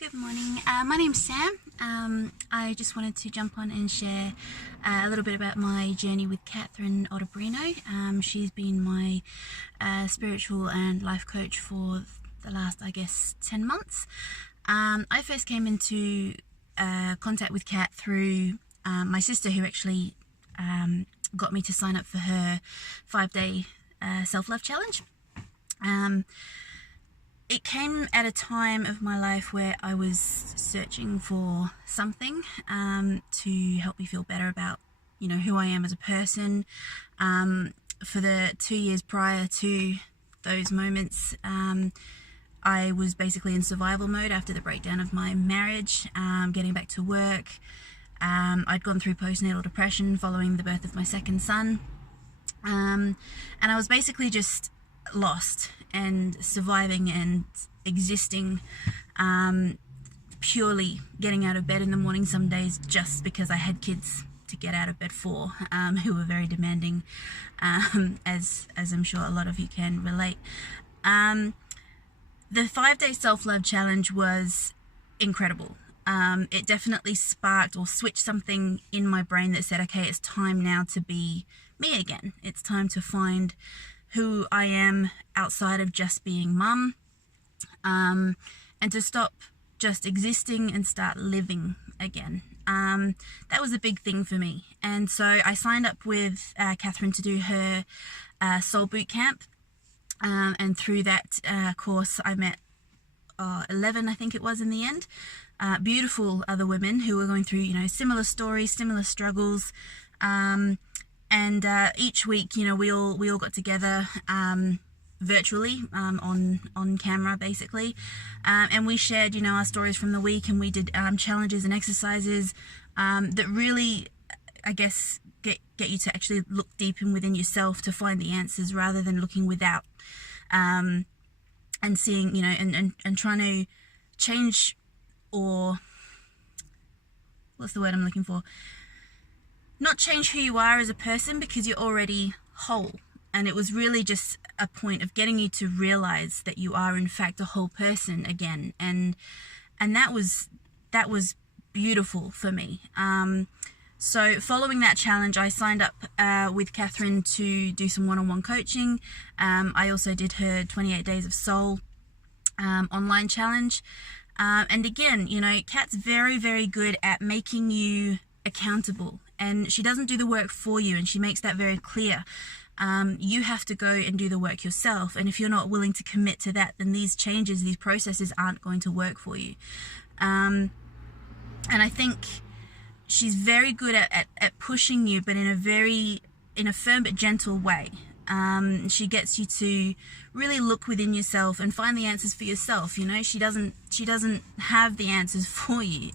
Good morning. My name's Sam. I just wanted to jump on and share a little bit about my journey with Kathryn Ottobrino. She's been my spiritual and life coach for the last, 10 months. I first came into contact with Kat through my sister, who actually got me to sign up for her 5-day self-love challenge. It came at a time of my life where I was searching for something to help me feel better about, who I am as a person. For the 2 years prior to those moments, I was basically in survival mode after the breakdown of my marriage, getting back to work. I'd gone through postnatal depression following the birth of my second son. And I was basically just lost and surviving and existing, purely getting out of bed in the morning some days just because I had kids to get out of bed for, who were very demanding, as I'm sure a lot of you can relate. The 5-day self-love challenge was incredible. It definitely sparked or switched something in my brain that said, okay, it's time now to be me again. It's time to find who I am outside of just being mum, and to stop just existing and start living again. That was a big thing for me. And so I signed up with Kathryn to do her soul boot camp. And through that course, I met 11, I think it was in the end, beautiful other women who were going through, similar stories, similar struggles. And each week, we all got together virtually, on camera, basically, and we shared, our stories from the week, and we did challenges and exercises that really, get you to actually look deep in within yourself to find the answers rather than looking without, and seeing, and trying to change, or what's the word I'm looking for? Not change who you are as a person, because you're already whole. And it was really just a point of getting you to realize that you are in fact a whole person again. And that was beautiful for me. So following that challenge, I signed up with Kathryn to do some one-on-one coaching. I also did her 28 Days of Soul online challenge. And again, Kat's very, very good at making you accountable, and she doesn't do the work for you, and she makes that very clear. You have to go and do the work yourself, and if you're not willing to commit to that, then these changes, these processes aren't going to work for you. And I think she's very good at pushing you, but in a firm but gentle way. She gets you to really look within yourself and find the answers for yourself. She doesn't have the answers for you.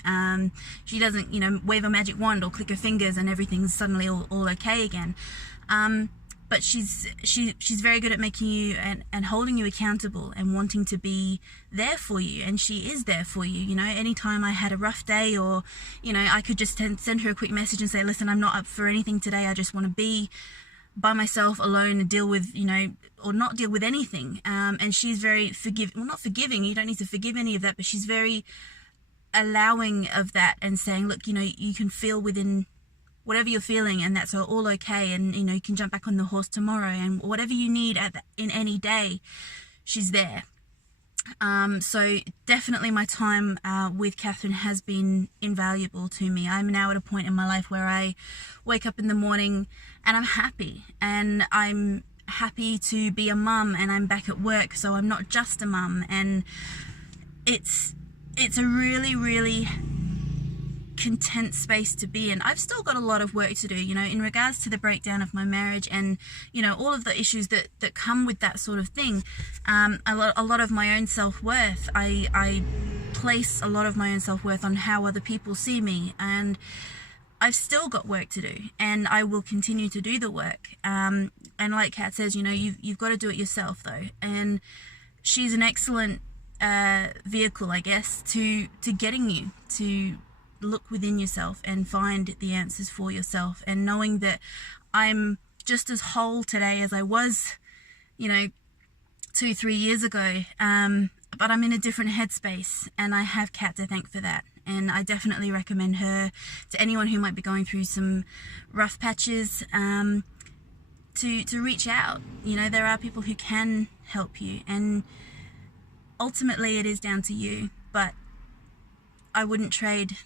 She doesn't, wave a magic wand or click her fingers and everything's suddenly all okay again. But she's very good at making you and holding you accountable and wanting to be there for you. And she is there for you. Anytime I had a rough day, or, I could just send her a quick message and say, listen, I'm not up for anything today. I just want to be by myself alone and deal with, or not deal with anything. And she's very not forgiving. You don't need to forgive any of that, but she's very allowing of that and saying, look, you can feel within whatever you're feeling, and that's all okay. And, you can jump back on the horse tomorrow, and whatever you need in any day, she's there. So definitely my time with Kathryn has been invaluable to me. I'm now at a point in my life where I wake up in the morning and I'm happy, and I'm happy to be a mum, and I'm back at work, so I'm not just a mum. And it's a really, really content space to be in. I've still got a lot of work to do, in regards to the breakdown of my marriage and, all of the issues that come with that sort of thing. A lot of my own self-worth, I place a lot of my own self-worth on how other people see me, and I've still got work to do, and I will continue to do the work. And like Kat says, you've got to do it yourself though. And she's an excellent vehicle, to getting you to look within yourself and find the answers for yourself. And knowing that I'm just as whole today as I was, 2-3 years ago, but I'm in a different headspace, and I have Kat to thank for that. And I definitely recommend her to anyone who might be going through some rough patches, to reach out. You know, there are people who can help you, and ultimately it is down to you. But I wouldn't trade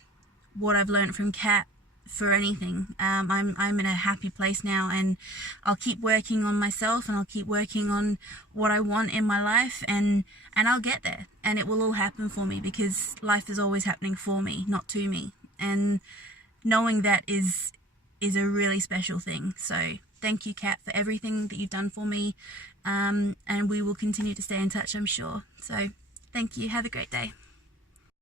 what I've learned from Kat for anything. I'm in a happy place now, and I'll keep working on myself, and I'll keep working on what I want in my life, and I'll get there, and it will all happen for me, because life is always happening for me, not to me. And knowing that is a really special thing. So thank you, Kat, for everything that you've done for me, and we will continue to stay in touch, I'm sure. So thank you. Have a great day.